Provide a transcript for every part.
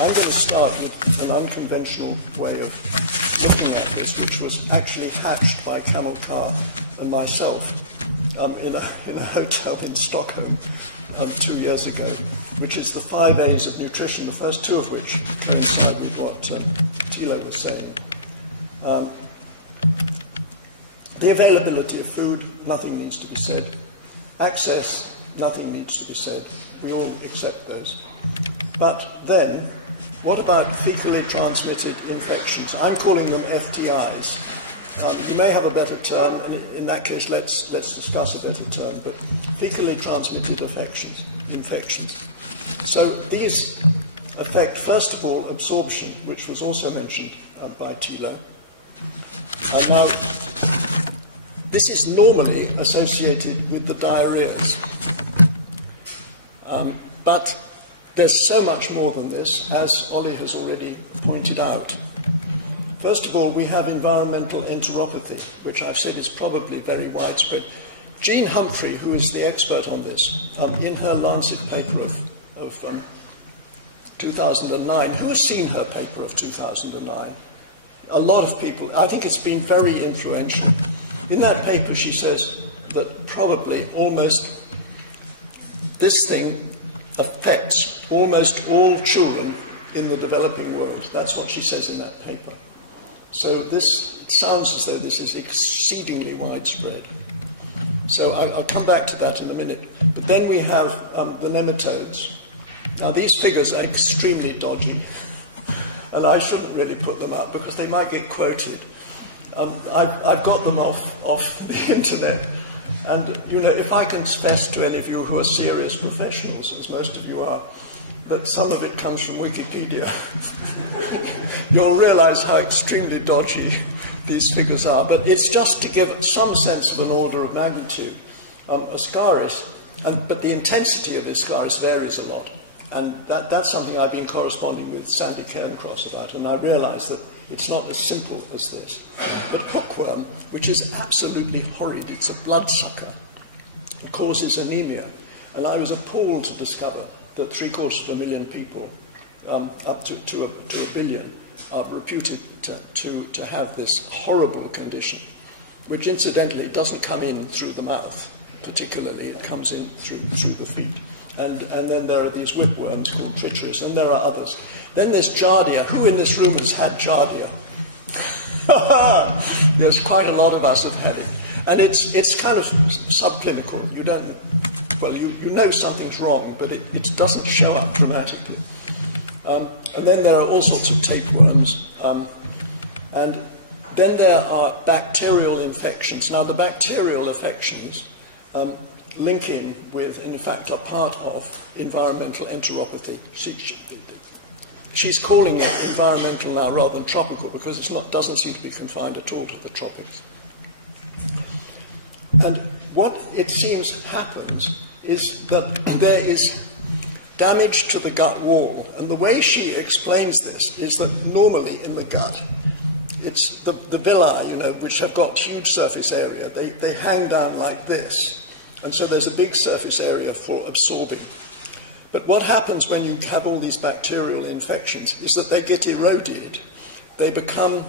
I'm going to start with an unconventional way of looking at this, which was actually hatched by Camel Carr and myself in a hotel in Stockholm 2 years ago, which is the 5 A's of nutrition, the first 2 of which coincide with what Thilo was saying. The availability of food, nothing needs to be said. Access, nothing needs to be said. We all accept those. But then, what about fecally transmitted infections? I'm calling them FTIs. You may have a better term, and in that case, let's discuss a better term, but fecally transmitted infections. So these affect, first of all, absorption, which was also mentioned by Thilo. Now, this is normally associated with the diarrheas. But there's so much more than this, as Ollie has already pointed out. First of all, we have environmental enteropathy, which I've said is probably very widespread. Jean Humphrey, who is the expert on this, in her Lancet paper of 2009, who has seen her paper of 2009? A lot of people. I think it's been very influential. In that paper, she says that probably almost this thing affects almost all children in the developing world. That's what she says in that paper. So it sounds as though this is exceedingly widespread. So I'll come back to that in a minute. But then we have the nematodes. Now, these figures are extremely dodgy, and I shouldn't really put them up because they might get quoted. I've got them off the internet. And, you know, if I confess to any of you who are serious professionals, as most of you are, that some of it comes from Wikipedia, you'll realize how extremely dodgy these figures are. But it's just to give some sense of an order of magnitude. Ascaris, but the intensity of Ascaris varies a lot. And that's something I've been corresponding with Sandy Cairncross about, and I realize that it's not as simple as this. But hookworm, which is absolutely horrid, it's a bloodsucker. It causes anemia. And I was appalled to discover that 750,000 people, up to a billion, are reputed to have this horrible condition, which incidentally doesn't come in through the mouth, particularly. It comes in through the feet. And then there are these whipworms called Trichuris, and there are others. Then there's Giardia. Who in this room has had Giardia? There's quite a lot of us have had it. And it's kind of subclinical. You don't, well, you know something's wrong, but it doesn't show up dramatically. And then there are all sorts of tapeworms. And then there are bacterial infections. Now, the bacterial infections link in with, in fact, are part of environmental enteropathy. She's calling it environmental now rather than tropical because doesn't seem to be confined at all to the tropics. And what it seems happens is that there is damage to the gut wall. And the way she explains this is that normally in the gut, it's the villi, you know, which have got huge surface area, they hang down like this. And so there's a big surface area for absorbing. But what happens when you have all these bacterial infections is that they get eroded. They become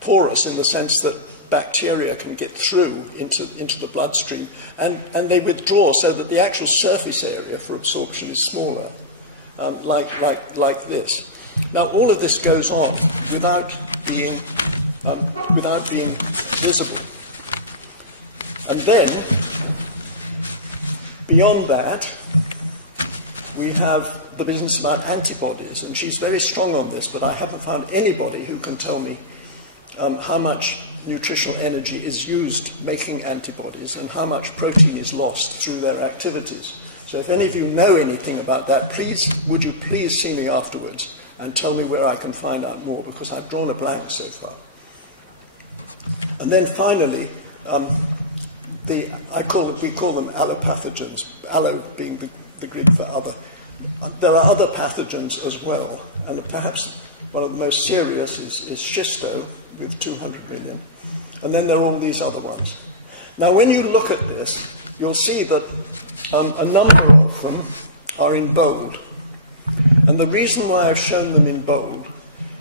porous in the sense that bacteria can get through into the bloodstream, and they withdraw so that the actual surface area for absorption is smaller, like this. Now, all of this goes on without being visible. And then, beyond that, we have the business about antibodies, and she's very strong on this, but I haven't found anybody who can tell me how much nutritional energy is used making antibodies and how much protein is lost through their activities. So if any of you know anything about that, would you please see me afterwards and tell me where I can find out more, because I've drawn a blank so far. And then finally, we call them allopathogens, allo being the Greek for other. There are other pathogens as well, and perhaps one of the most serious is schisto, with 200 million. And then there are all these other ones. Now, when you look at this, you'll see that a number of them are in bold. And the reason why I've shown them in bold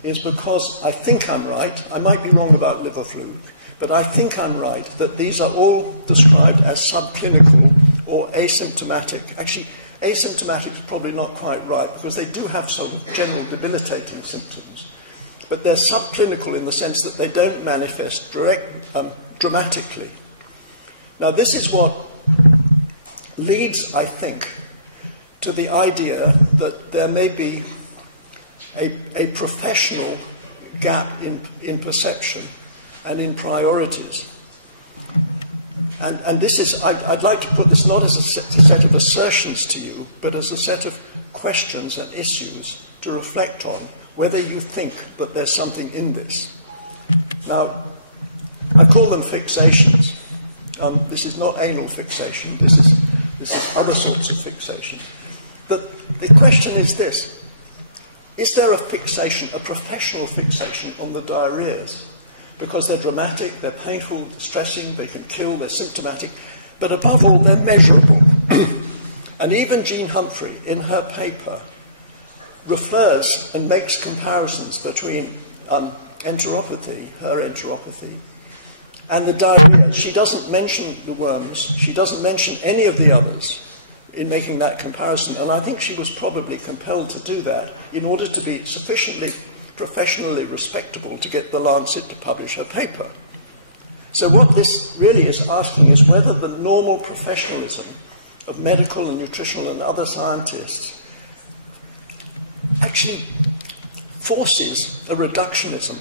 is because I think I'm right. I might be wrong about liver fluke, but I think I'm right that these are all described as subclinical or asymptomatic. Actually, asymptomatic is probably not quite right because they do have sort of general debilitating symptoms, but they're subclinical in the sense that they don't manifest dramatically. Now, this is what leads, I think, to the idea that there may be a professional gap in perception and in priorities. And this is, I'd like to put this not as a set of assertions to you, but as a set of questions and issues to reflect on whether you think that there's something in this. Now, I call them fixations. This is not anal fixation. This is other sorts of fixation. The question is this. Is there a fixation, a professional fixation on the diarrheas? Because they're dramatic, they're painful, distressing, they can kill, they're symptomatic, but above all, they're measurable. And even Jean Humphrey, in her paper, refers and makes comparisons between enteropathy, her enteropathy, and the diarrhea. She doesn't mention the worms, she doesn't mention any of the others in making that comparison, and I think she was probably compelled to do that in order to be sufficiently professionally respectable to get the Lancet to publish her paper. So what this really is asking is whether the normal professionalism of medical and nutritional and other scientists actually forces a reductionism.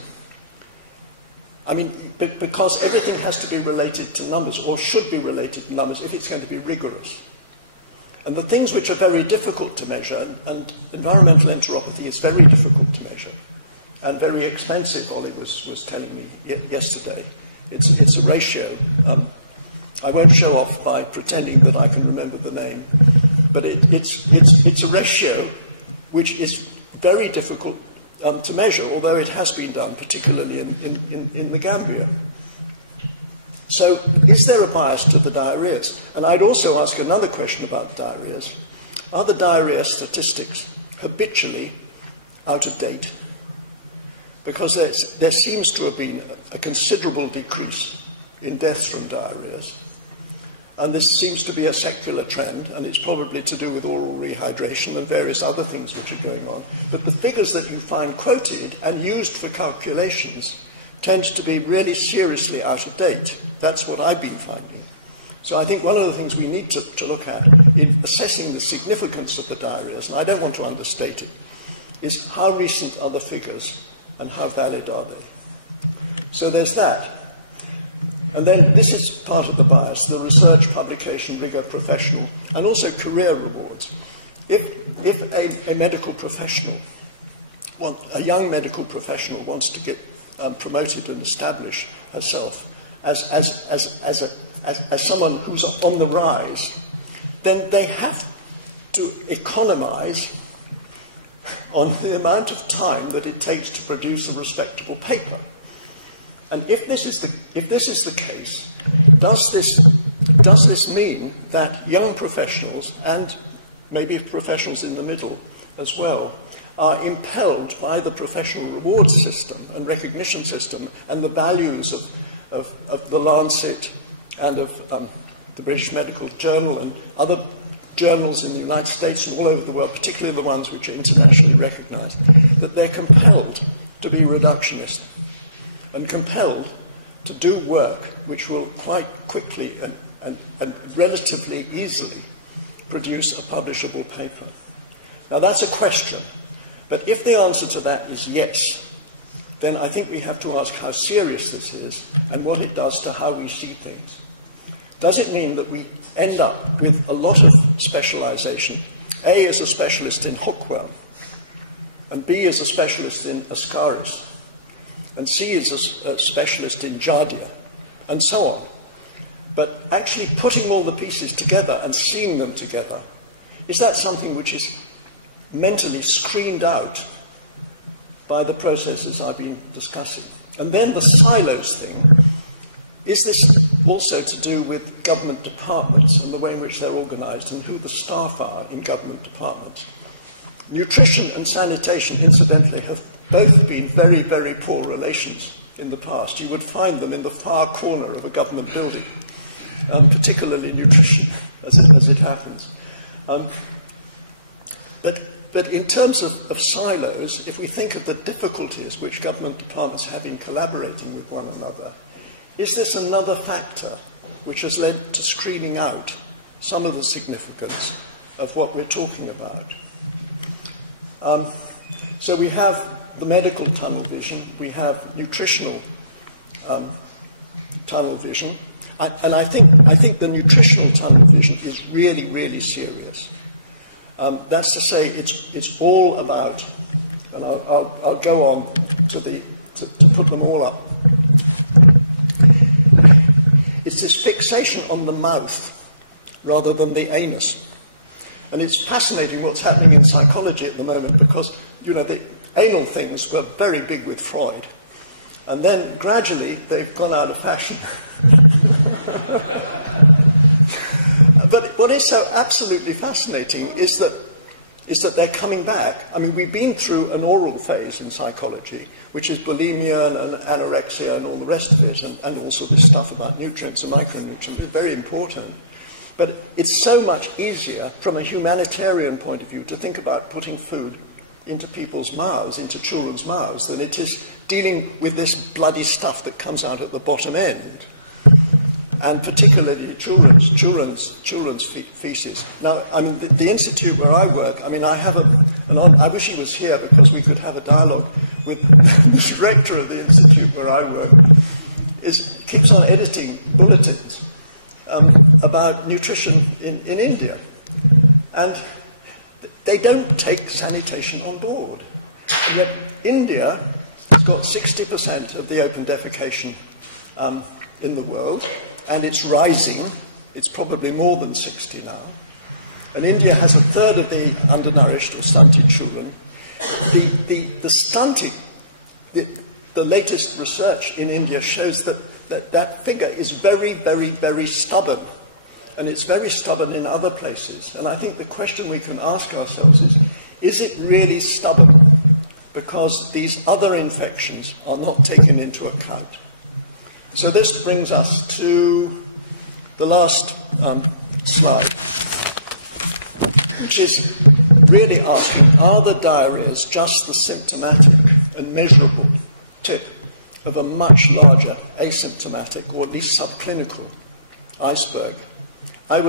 I mean, because everything has to be related to numbers, or should be related to numbers, if it's going to be rigorous. And the things which are very difficult to measure, and environmental enteropathy is very difficult to measure, and very expensive, Ollie was telling me yesterday. It's a ratio. I won't show off by pretending that I can remember the name, but it's a ratio which is very difficult to measure, although it has been done, particularly in the Gambia. So, is there a bias to the diarrheas? And I'd also ask another question about diarrheas. Are the diarrhea statistics habitually out of date? Because there seems to have been a considerable decrease in deaths from diarrheas. And this seems to be a secular trend, and it's probably to do with oral rehydration and various other things which are going on. But the figures that you find quoted and used for calculations tend to be really seriously out of date. That's what I've been finding. So I think one of the things we need to look at in assessing the significance of the diarrheas, and I don't want to understate it, is how recent are the figures and how valid are they? So there's that. And then this is part of the bias, the research, publication, rigor, professional, and also career rewards. If a medical professional, a young medical professional wants to get promoted and establish herself as someone who's on the rise, then they have to economize on the amount of time that it takes to produce a respectable paper. And if this is the case, does this mean that young professionals, and maybe professionals in the middle as well, are impelled by the professional reward system and recognition system and the values of the Lancet and of the British Medical Journal and other journals in the United States and all over the world, particularly the ones which are internationally recognized, that they're compelled to be reductionist and compelled to do work which will quite quickly and relatively easily produce a publishable paper. Now that's a question, but if the answer to that is yes, then I think we have to ask how serious this is and what it does to how we see things. Does it mean that we end up with a lot of specialization? A as a specialist in hookworm, and B as a specialist in Ascaris, and C is a specialist in Giardia, and so on. But actually putting all the pieces together and seeing them together, is that something which is mentally screened out by the processes I've been discussing? And then the silos thing Is this also to do with government departments and the way in which they're organised and who the staff are in government departments? Nutrition and sanitation, incidentally, have both been very, very poor relations in the past. You would find them in the far corner of a government building, particularly nutrition, as it happens. But in terms of silos, if we think of the difficulties which government departments have in collaborating with one another, is this another factor which has led to screening out some of the significance of what we're talking about? So we have the medical tunnel vision, we have nutritional tunnel vision, and I think the nutritional tunnel vision is really, really serious. That's to say, it's all about, and I'll go on to put them all up. It's this fixation on the mouth rather than the anus. And it's fascinating what's happening in psychology at the moment because, you know, the anal things were very big with Freud. And then gradually they've gone out of fashion. But what is so absolutely fascinating is that they're coming back. I mean, we've been through an oral phase in psychology, which is bulimia and anorexia and all the rest of it, and also this stuff about nutrients and micronutrients. It's very important. But it's so much easier from a humanitarian point of view to think about putting food into people's mouths, into children's mouths, than it is dealing with this bloody stuff that comes out at the bottom end. And particularly children's feces. Now, I mean, the institute where I work, I mean, I have I wish he was here because we could have a dialogue with the director of the institute where I work, keeps on editing bulletins about nutrition in India. And they don't take sanitation on board. And yet India has got 60% of the open defecation in the world. And it's rising. It's probably more than 60 now. And India has a third of the undernourished or stunted children. The stunting, the latest research in India shows that figure is very, very, very stubborn. And it's very stubborn in other places. And I think the question we can ask ourselves is it really stubborn because these other infections are not taken into account? So this brings us to the last slide, which is really asking, are the diarrheas just the symptomatic and measurable tip of a much larger asymptomatic, or at least subclinical, iceberg? I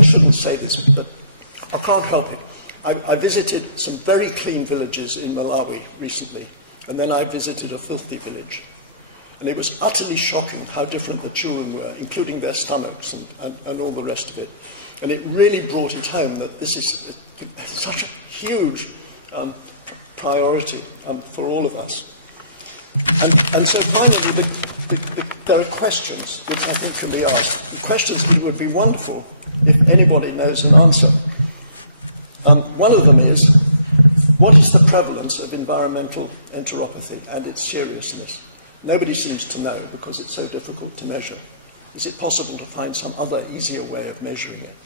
shouldn't say this, but I can't help it. I visited some very clean villages in Malawi recently, and then I visited a filthy village. And it was utterly shocking how different the children were, including their stomachs and all the rest of it. And it really brought it home that this is such a huge priority for all of us. And so finally, there are questions which I think can be asked. The questions that it would be wonderful if anybody knows an answer. One of them is, what is the prevalence of environmental enteropathy and its seriousness? Nobody seems to know because it's so difficult to measure. Is it possible to find some other easier way of measuring it?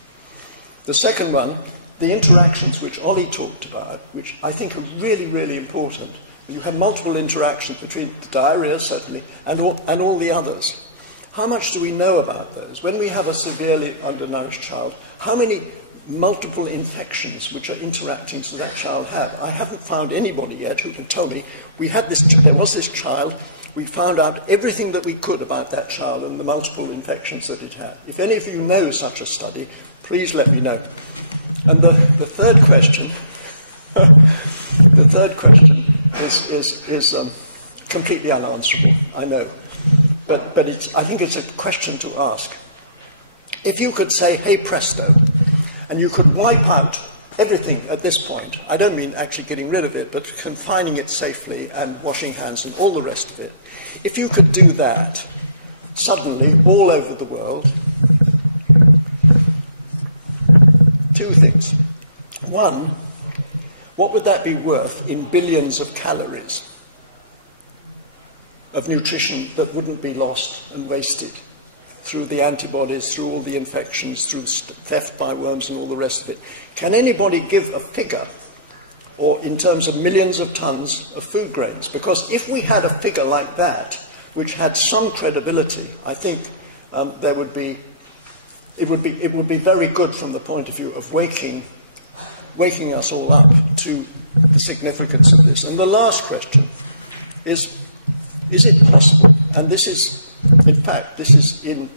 The second one, the interactions which Ollie talked about, which I think are really, really important. You have multiple interactions between the diarrhea, certainly, and all the others. How much do we know about those? When we have a severely undernourished child, how many multiple infections which are interacting to that child have? I haven't found anybody yet who can tell me there was this child. We found out everything that we could about that child and the multiple infections that it had. If any of you know such a study, please let me know. And the third question, is completely unanswerable, I know. But I think it's a question to ask. If you could say, hey presto, and you could wipe out everything at this point, I don't mean actually getting rid of it, but confining it safely and washing hands and all the rest of it. If you could do that, suddenly, all over the world, two things. One, what would that be worth in billions of calories? of nutrition that wouldn't be lost and wasted through the antibodies, through all the infections, through theft by worms and all the rest of it. Can anybody give a figure, or in terms of millions of tons of food grains? Because if we had a figure like that, which had some credibility, I think it would be very good from the point of view of waking us all up to the significance of this. And the last question is it possible? And this is, in fact, this is in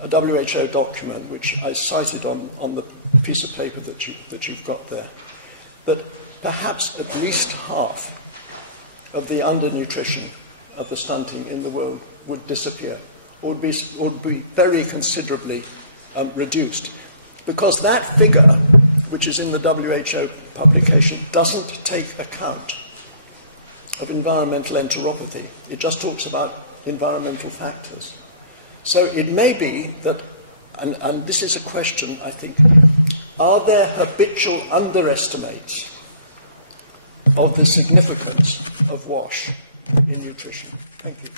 a WHO document which I cited on the piece of paper that you've got there, that perhaps at least half of the undernutrition of the stunting in the world would disappear, or would be very considerably reduced. Because that figure, which is in the WHO publication, doesn't take account of environmental enteropathy. It just talks about environmental factors. So it may be that, and this is a question, I think, are there habitual underestimates of the significance of WASH in nutrition? Thank you.